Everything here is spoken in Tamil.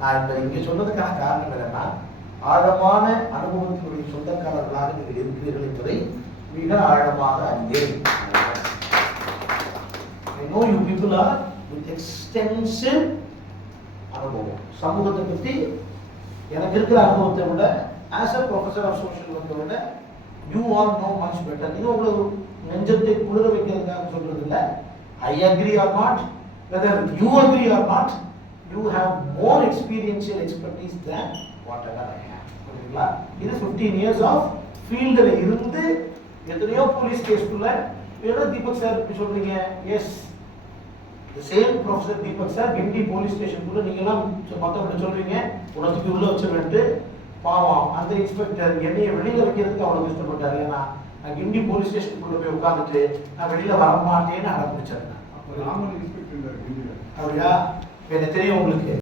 நான் இந்த இங்கே சொன்னதுக்கான காரணம் என்னன்னா, ஆழமான அனுபவத்தினுடைய சொந்தக்காரர்களாக நீங்கள் இருக்கிறீர்கள் என்பதை மிக ஆழமாக அறிந்தேன். I know you people are with extensive அனுபவம். சமூகத்தை பற்றி எனக்கு இருக்கிற அனுபவத்தை விட as a professor of social work விட you all know much better. இது உங்களுக்கு நெஞ்சத்தை குளிர வைக்கிறதுக்காக சொல்றது இல்லை. I agree or not, whether you agree or not, you have more experiential expertise than whatever I have. புரியுதுங்களா? இது 15 years of ஃபீல்டில் இருந்து எத்தனையோ போலீஸ் கேஸ்க்குள்ள ஏதோ தீபக் சார் இப்படி சொல்றீங்க. Yes, the same professor Deepak sir Guindy police ஸ்டேஷனுக்குள்ள நீங்களாம் மற்றவங்க சொல்றீங்க உனக்கு உள்ள வச்சுட்டு பாவம் அந்த இன்ஸ்பெக்டர் என்னைய வெளியில வைக்கிறதுக்கு அவ்வளவு கஷ்டப்பட்டாரு. ஏன்னா நான் கிண்டி போலீஸ் ஸ்டேஷனுக்குள்ள போய் உட்காந்துட்டு நான் வெளியில வர மாட்டேன்னு அடம்பிடிச்சிருந்தேன். அப்படியா? எனக்கு தெரியும் உங்களுக்கு.